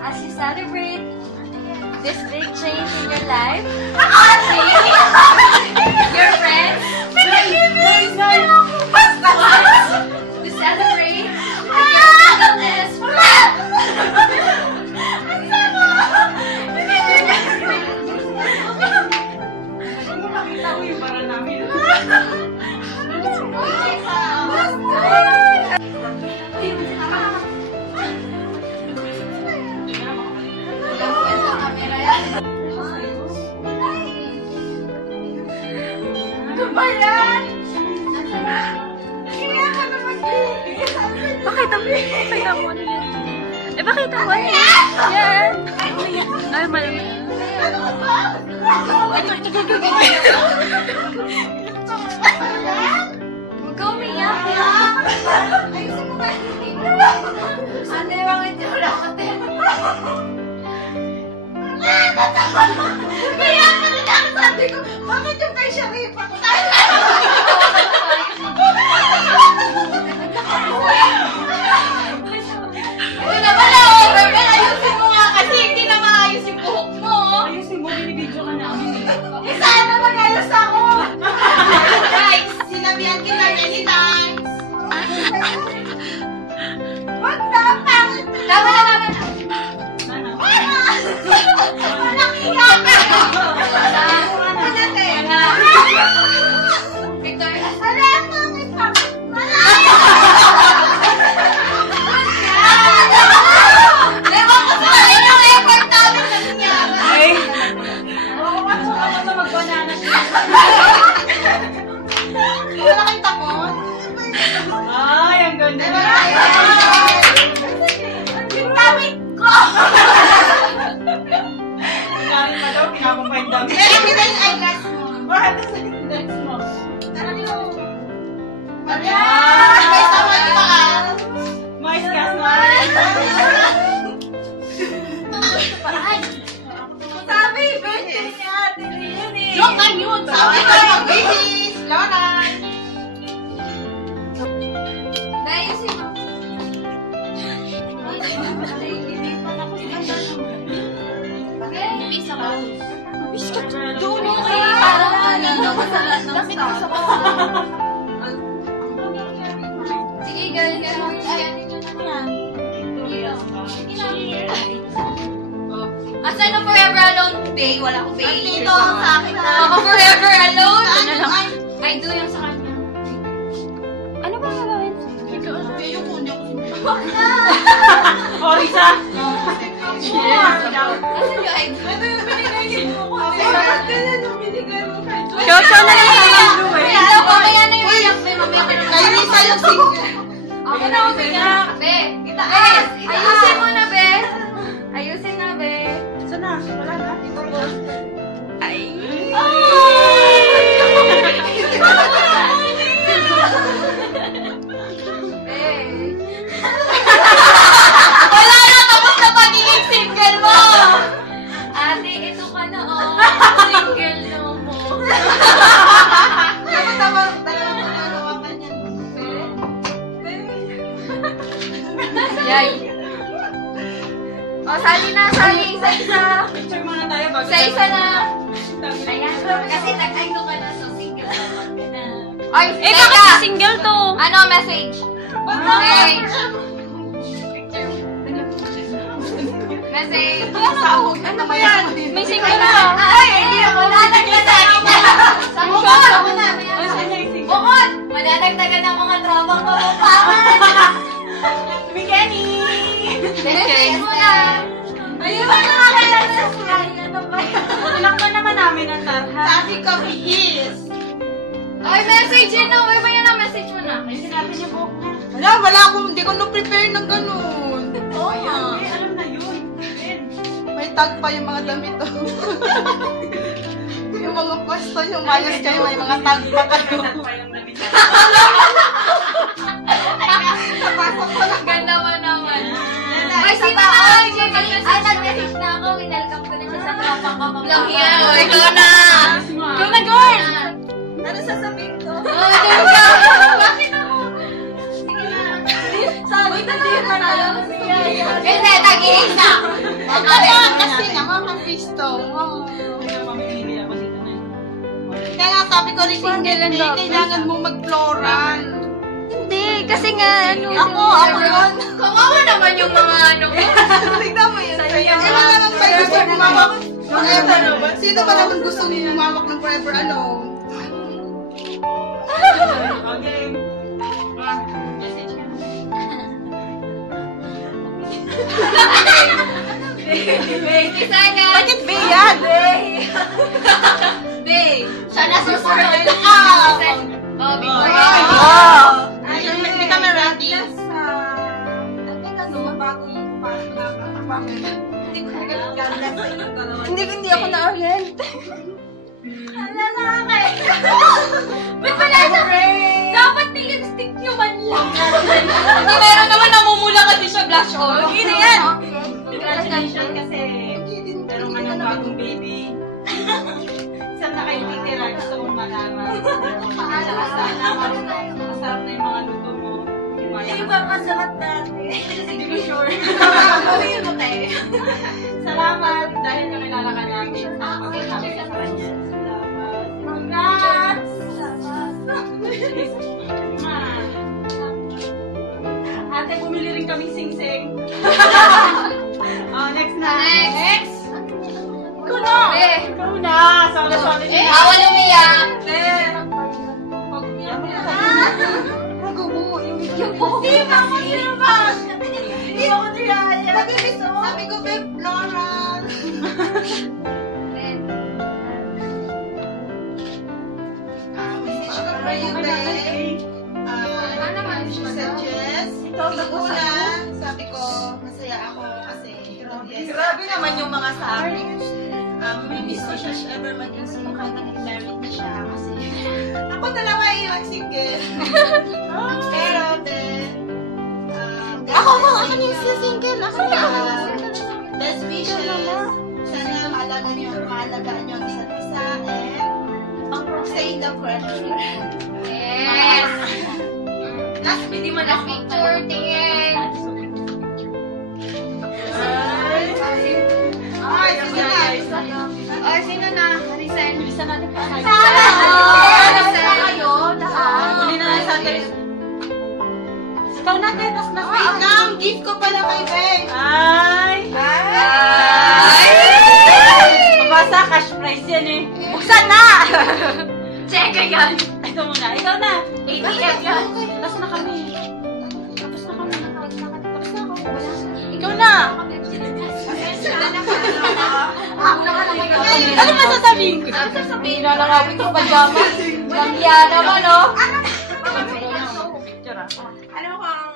As you celebrate this big change in your life, your friends, to celebrate your singleness. Ano ba yan? Kaya ka naman Pakita mo ano yan. Eh, pakita mo ano yan. Yan. Ay, malamig. Ano ba? Ito. Huwag ka umiyak. Ayusin mo ba? Ate, bakit yung wala ko kaya ka na lang sabi ko, bakit yung kay Sharifa? Ito naman na over, ayusin mo nga kasi hindi na maayos yung buhok mo. Ayusin mo, binibidyo ka namin eh. Sana mag-ayos ako. Guys, sinabihan kita many times. Wag na, pangit. Tama na. Walang hiya ka. Victor, alam mo, may pangit na. Ewan ko sa akin yung effort namin na nangyari. Ay! Oo, ako sa mag-banana siya. Wala kang takot? Ay, ang ganda na. Yung damit ko! Kinarin pa daw, pinakumpain dami. Kaya kita yung eyeglass mo. Bakit sa eyeglass mo? Tara nyo. Ayan! May tawad pa ka. Mais gas naman. Sabi, birthday niya. Dili yun eh. Joke lang yun. Sabi ko, mag-bihis. Loran. Ayusin mo. Pisa ba? Doon mo kayo. Dito ko sa lahat ng stock. Sige, girl. Ayan, dito na yan. Asan na Forever Alone? Bay, wala ko Bay. Dito, sa akin na. Ako Forever Alone. I do yung sa kanya. Ano ba gagawin? Yung kundi ako. Oh, Risa! Cheers! Asan yung egg? Ito yung binigay mo ko. Bakit ganyan yung binigay mo kay Joy? Show na lang sa blue eh. Kaya mamaya na yung iyak. Kay Risa yung single. Ako na umiyak. Be, itaas. Ayusin mo na, Be. Ayusin na, Be. Saan na? Wala na? Ito po. Ay! Wala na! Tapos na pagiging single mo! Ate, ito ka na, oh. Single na mo. Tapos dalawa ka niyan. Yay! O, sali na, sali. Isa-isa. Picture muna tayo bago. Isa-isa na. Ayan, kasi nag-ano ka na, so single na. Ay, Eh, teka! bakit single to? Ano, message? Message! Message! Ano ba yan? May single na. Ay, hindi ako nanagdagan na! Bukod! Bukod! Mananagdagan ng mga tropa ko. Pangan! Bikini! Message mo na! Ayun ba na kaya na siya? Ano ba yan? Tinakpan naman namin ang tarha. Sabi ko, bihis! Ay, message yun na! Uy, ba yan ang message mo na? Ayusin natin yung buhok na. Wala akong, hindi ko na-prepare ng ganun. Oo nga. Eh, alam na yun. May tag pa yung mga damit. Yung mga pwesto, yung mayos kayo, may mga tag pa kayo. Napasok ko lang. Ganda mo naman. Ay, sino na? Ay, nag-message na ako. Winelcome ko na siya sa tropa ko. Lang yan. O, ikaw na. Ikaw na, girl! Ano sasabihin ko? Oh, Bakit ako? Sige na. Sabi na din na tayo. Kasi nga, makapisto. Kaya nga sabi ko rin, kailangan mo mag-floral. Hindi, kasi nga, ano. Ako yun. Kawawa naman yung mga ano. Tignan mo yun. Wala naman ba gusto kumawak? Sino ba naman gusto kumawak ng forever alone? Bakit B yan? B. Siya na susunod. Oh, before Hindi kami ready. Hindi ako na-orient. Ba't pala sa dapat ni-lipstick nyo man lang. Hindi meron naman namumula kasi siya blush on. Hindi na yan. Congratulations kasi meron ka ng bagong baby. Saan na kayo titira? Gusto mong malaman. Masarap na yung mga luto mo. Hindi ba masarap natin? Hindi ko sure. Salamat dahil nakilala ka namin. Sabi ka sa kanya. Salamat. Congrats! Ate, bumili rin kaming sing-sing. Oh, next na. Next. Ikaw na! B. Ikaw na! Sorry. Bawal umiyak. Sabi ko, babe, floral. Message ko for you, babe. She said yes. Una, sabi ko, masaya ako kasi yes. Grabe naman yung mga sabi. Miss ko siya ever maging single kahit married na siya kasi Ako dalawa yung single. Pero, then, Ako yung single. best wishes. Sana maalagaan niyo ang isa't isa and stay in the pressure. Yes. Hindi mo na picture. Tingin. Ay, sige na. Ay, sino na? Resign. bilisan natin pa. Huli na lang sa atin. Ikaw natin, tas na Wait lang, gift ko pala kay babe. Ay! Pabasa, cash prize yan eh. Buksan na! Check yan. Ikaw muna, ikaw na. ATM yan. Tapos na kami. Tapos na kami. Tapos na ako. Ikaw na! Ano masasabihin ko? Sasabihin na lang ako itong pajama. Langya naman, oh. Picture ah. Ano kang,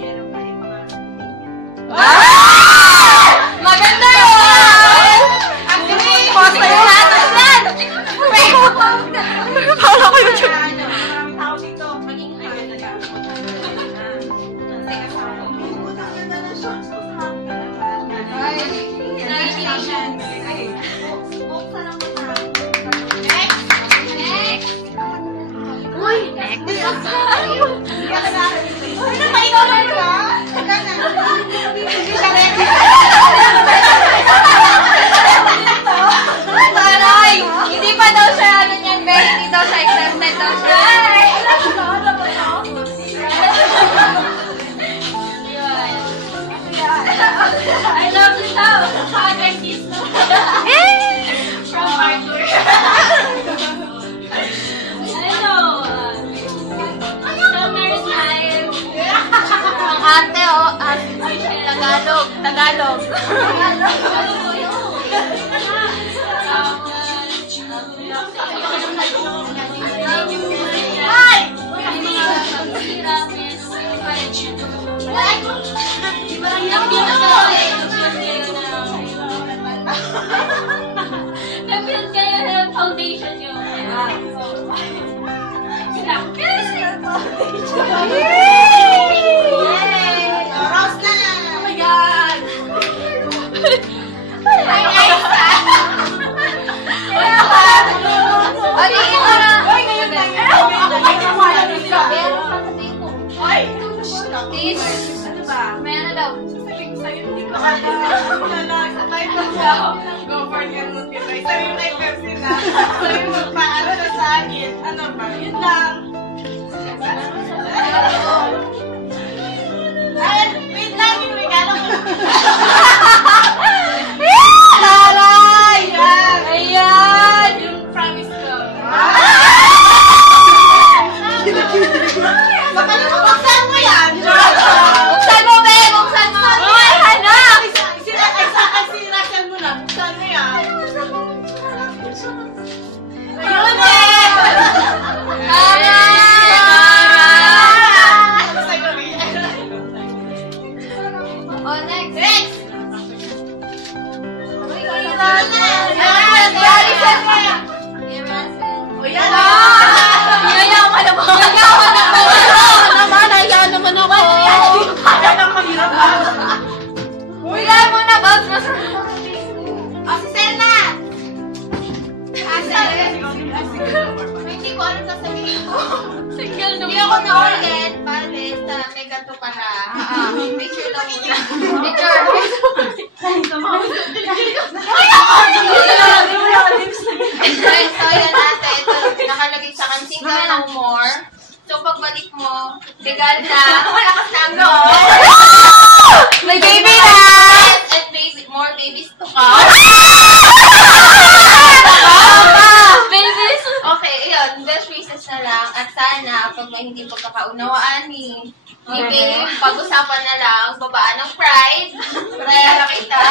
meron pa yung mga Maganda yun! Posta yung lahat yan! Paano ko yun? Maraming tao dito. Maging Taray! Hindi pa daw siya ano niyan, be. Hindi daw siya exempted daw siya. I love you so. Hagay kiss mo. From Arthur. Ano? Summer's time. Ang ate, oh. Tagalog. Tagalog. Nag-build kayo ng foundation nyo. Rose na! Oh my God! Ay, Aisa! Go for the multiply. Sabi yung kay Pepsi na. Sabi yung magpaano na sa akin. Ano ba? Yun lang. Ay, wait lang. Yung regalo ko. Taray! Yan. Ayan! Yung promise ko. Buksan mo yan! Buksan mo, be! Buksan mo! Uy, ano? Si Rachel mo na. Buksan mo yan. Ayun, eh! Oh, next. Next! Yayaman naman! Yayaman naman! Ayaw naman ako! Yan ang mahirap ba? Wala mo na, Babs! O, si Selma! Hindi ko alam sasabihin ko. Single Hindi ako na-organ. Bale, sa mega to para. Picture lang muna. Picture! Okay, so yan natin. Ito, nakalagay sa akin, single no more. So, pagbalik mo, legal na. Malakas na ang loob. May baby na! And baby, more babies to come. Babies! Okay, yun. Best wishes na lang. At sana, pag may hindi pagkakaunawaan ni Babe, pag-usapan na lang, babaan ng pride. Para kita.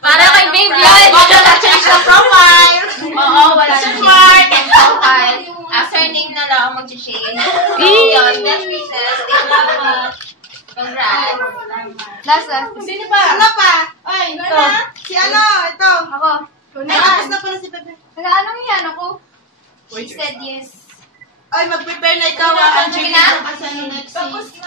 Para kay babe yan! Wala na change ng profile. Oo, wala na smart and profile. Surname na lang ang mag-change. So, yun. Best wishes. Thank you very much. Congrats. Last. Sino pa? Ano pa? Ay, ito. Si ano? Ito. Ako. Ay, tapos na pala si Pepe. Wala, anong yan ako? She said yes. Ay, mag-prepare na ikaw. Tapos Ang na? next week.